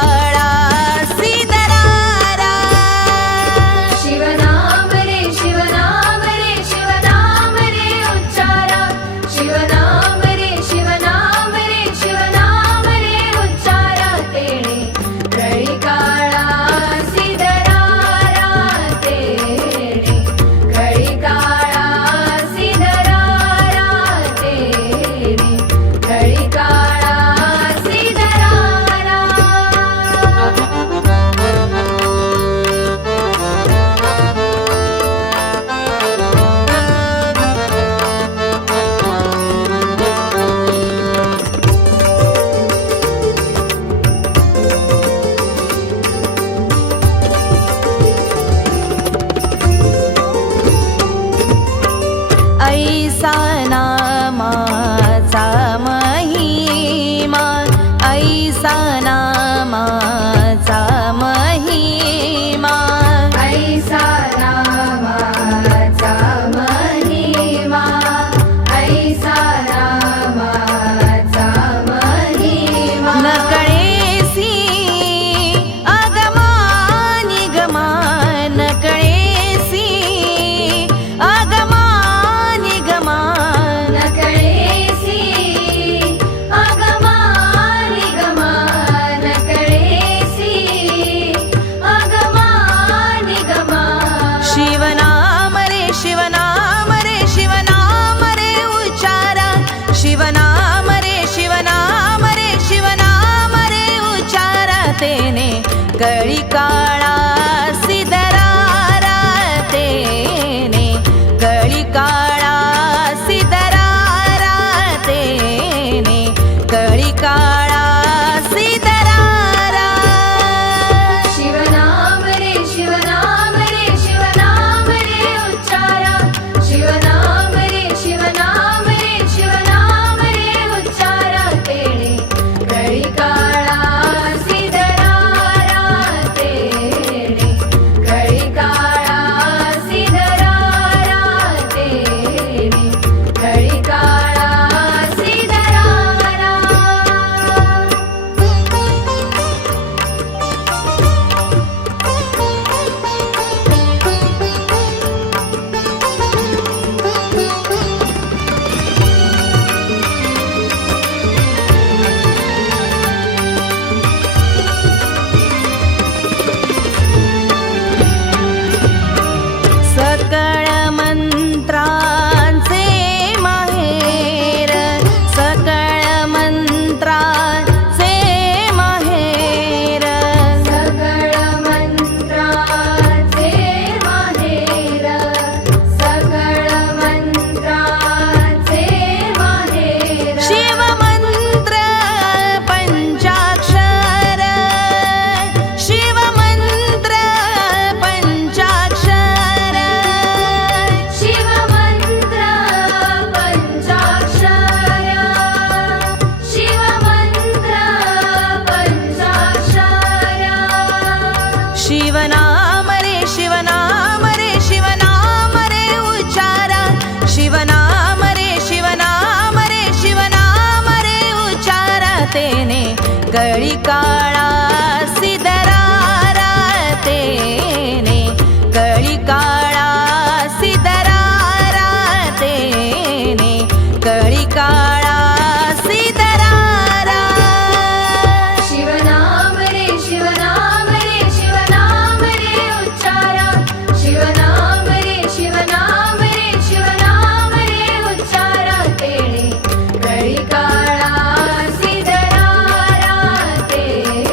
काळा सिद्धरारा शिवनाम रे शिवनाम रे शिवनाम रे उच्चारा शिवनाम रे शिवनाम रे शिवनाम रे उच्चारा तेणे कळी काळा सिद्धरारा तेणे कळी काळा सिद्धरारा तेणे कळी काळा सिद्धरारा ऐसा नामाचा महिमा ऐसा नामाचा महिमा ऐसा नामाचा महिमा ऐसा नामाचा महिमा नकळेसी अगमानिगमा नकळेसी अगमानिगमा नकळेसी अगमानिगमा नकळेसी अगमानिगमा शिवनाम रे शिवनाम रे शिवनाम रे उच्चारा शिवनाम रे शिवनाम रे शिवनाम रे उच्चारा तेने कळी काळा सिद्धरारा तेने कळी काळा सिद्धरारा तेने कळी काळा सिद्धरारा शिवनाम रे शिवनाम रे शिवनाम रे उच्चारा शिवनाम रे शिवनाम रे शिवनाम रे उच्चारा तेणे कळी काळा सिद्धरारा तेणे कळी काळा सिद्धरारा तेणे कळी काळा सिद्धरारा सकळ मंत्रांचे माहेर सकळ मंत्रांचे माहेर सकळ मंत्राचे माहेर सकळ मंत्राचे माहेर शिवमंत्र पंचाक्षर शिवमंत्र पंचाक्षर शिवमंत्र पंचाक्षर शिवमंत्र पंचाक्षर शिवनाम रे शिवनाम रे शिवनाम रे उच्चारा शिवनाम रे शिवनाम रे शिवनाम रे उच्चारा तेने कळी काळा सिद्धरारा तेने कळी काळा सिद्धरारा तेने कळी काळा सिद्धरारा शिवनाम रे शिवनाम रे शिवनाम रे उच्चारा शिवनाम रे शिवनाम रे शिवनाम रे उच्चारा तेणे कळी काळा सिद्धरारा तेणे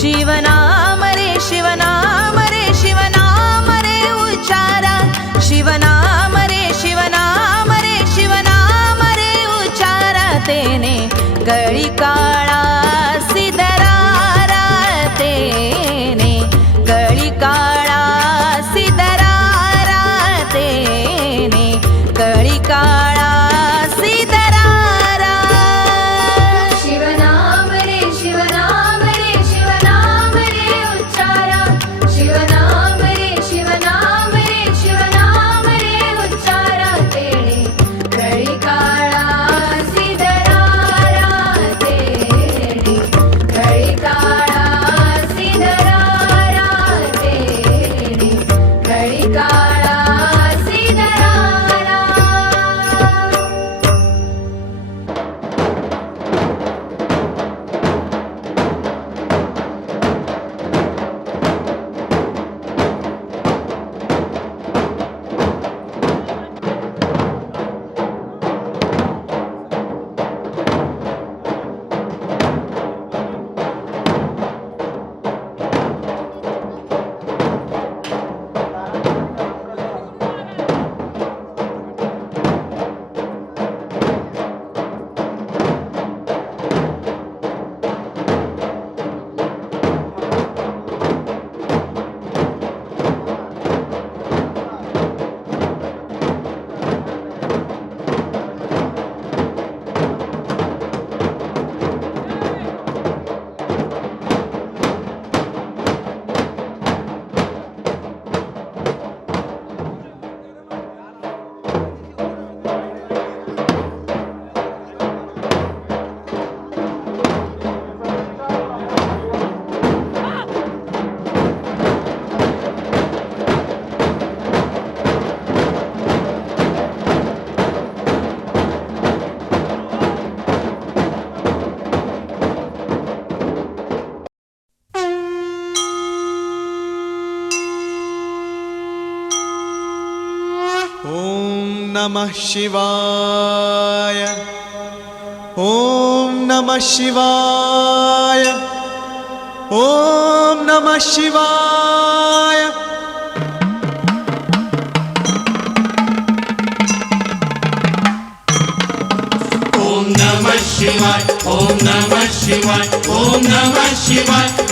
शिवनाम रे शिवनाम रे शिवनाम रे उच्चारा शिवनाम रे शिवनाम रे शिवनाम रे उच्चारा तेने कळी काळा सिद्धरारा तेने कळी काळा सिद्धरारा तेने कळी काळा सिद्धरारा शिवनाम रे शिवनाम रे शिवनाम रे उच्चारा शिवनाम रे शिवनाम रे शिवनाम रे उच्चारा तेने कळी काळा सिद्धरारा तेने कळी काळा सिद्धरारा तेने कळी काळा सिद्धरारा ॐ नमः शिवाय ॐ नमः शिवाय ॐ नमः शिवाय ॐ नमः शिवाय ॐ नमः शिवाय ॐ नमः शिवाय